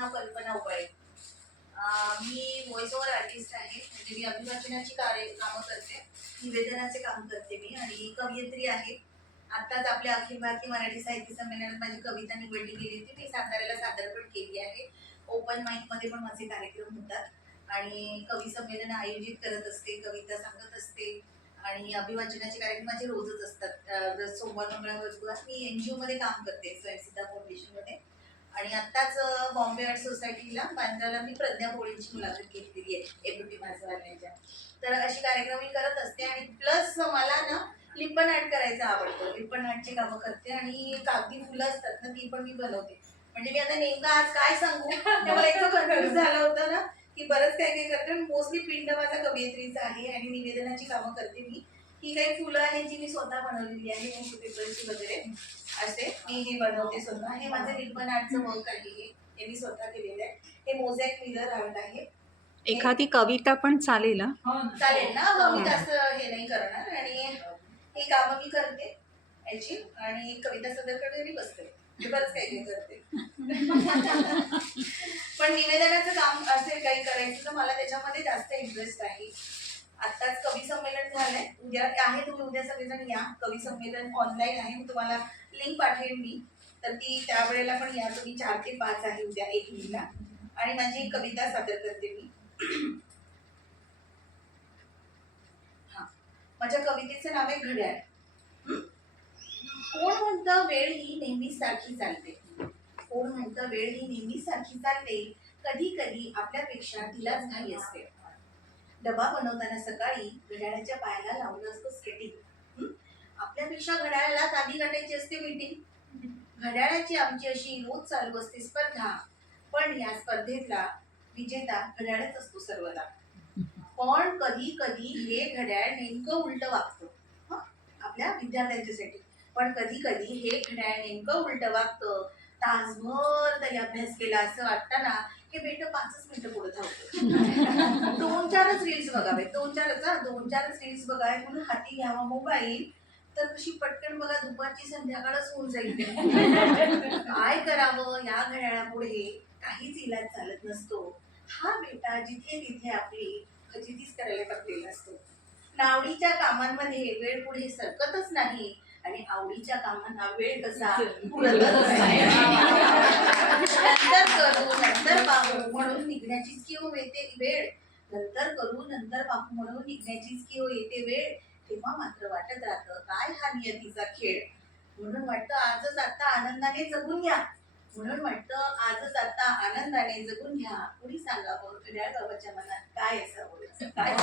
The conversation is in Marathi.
नाव कल्पना उबाळे. मी व्हॉइस ओव्हर आर्टिस्ट आहे. म्हणजे मी अभिवाचनाची कामं करते, निवेदनाचे काम करते मी आणि कवयित्री आहे. आत्ताच आपल्या अखिल भारतीय मराठी साहित्य संमेलनात माझी कविता निवडली गेली होती. मी साताऱ्याला सादर पण केली आहे. ओपन माईकमध्ये पण माझे कार्यक्रम होतात आणि कवी संमेलन आयोजित करत असते, कविता सांगत असते आणि अभिवाचनाचे कार्यक्रम माझे रोजच असतात. सोमवार मंगळवार बुधवार मी NGO मध्ये काम करते, स्वयंसिद्धा फाउंडेशनमध्ये. आणि आत्ताच बॉम्बे आर्ट सोसायटीला बांद्राला मी प्रज्ञा पोळींची मुलाखत घेतलेली आहे एबीटी माझ्यावाल्यांच्या. तर अशी कार्यक्रम मी करत असते आणि प्लस मला ना लिप्पन आर्ट करायचं आवडतं. लिप्पन आर्टची कामं करते आणि कागदी फुलं असतात ना ती पण मी बनवते. म्हणजे मी आता नेमकं आज काय सांगू ते मला इतकं कन्फ्युज झालं होतं ना की बरंच काही काही करते. मोस्टली पिंड माझा कवयित्रीचा आहे आणि निवेदनाची कामं करते मी. ही काही फुलं आहेत जी मी स्वतः बनवलेली आहे, पेपरची वगैरे असे मी हे बनवते स्वतः. हे माझं लिप्पन आर्टचं वर्क आहे, हे मी स्वतः केलेलं आहे. हे मोझॅक मिरर आर्ट आहे. एखादी कविता पण चालेल? चालेल ना, मी तसं हे नाही करणार. आणि ही कामं मी करते याची आणि कविता सदर करते आणि बसते. बरंच काही काही करते. पण निवेदनाचं काम असेल काही करायचं तर मला त्याच्यामध्ये जास्त इंटरेस्ट आहे. आत्ताच कवी संमेलन झालंय, उद्या आहे, तुम्ही उद्या सगळेजण या. कवी संमेलन ऑनलाईन आहे, मी तुम्हाला लिंक पाठवेन मी. तर ती त्यावेळेला पण या तुम्ही. 4 ते 5 आहे उद्या 1 मेला. आणि माझी एक कविता सादर करते मी. हा, माझ्या कवितेचं नाव आहे घड्याळ. कोण म्हणतं वेळ ही नेहमी सारखी चालते, कोण म्हणतं वेळ ही नेहमी सारखी चालते, कधी कधी आपल्यापेक्षा तिलाच घाई असते. डबा बनवताना सकाळी घड्याळाच्या पायाला लावलं असतं स्केटिंग. आपल्यापेक्षा घड्याळालाच आधी गाठायची असते मीटिंग. घड्याळाची आमची अशी रोज चालू असते स्पर्धा, पण या स्पर्धेतला विजेता घड्याळच असतो सर्वदा. पण कधी कधी हे घड्याळ नेमकं उलटं वागतं आपल्या विद्यार्थ्यांच्यासाठी. पण कधी कधी हे घड्याळ नेमकं उलटं वागतं. तासभर तरी अभ्यास केला असं वाटतं ना, हे बेट 5 मिनिटं पुढे धावतं. 2-4च रील्स बघावे, 2-4च रील्स बघावे म्हणून हाती घ्यावा मोबाईल, तर कशी पटकन बघा दुपारची संध्याकाळच होऊन जाईल. काय करावं या घड्याळापुढे काहीच इलाज चालत नसतो. हा बेटा जिथे तिथे आपली फजितीच करायला टाकलेला असतो. नावडीच्या कामांमध्ये वेळ पुढे सरकतच नाही आणि आवडीच्या कामांना वेळ कसा पुरतच नाही. नंतर करू नंतर पाहू म्हणून निघण्याचीच किंवा येते वेळ. नंतर करू नंतर पाहू म्हणून निघण्याचीच किंवा येते वेळ. तेव्हा मात्र वाटत राहतं काय हा नियतीचा खेळ. म्हणून वाटतं आजच आता आनंदाने जगून घ्या. म्हणून वाटतं आजच आता आनंदाने जगून घ्या. कुणी सांगावं घड्याळ बाबाच्या मनात काय असावं. काय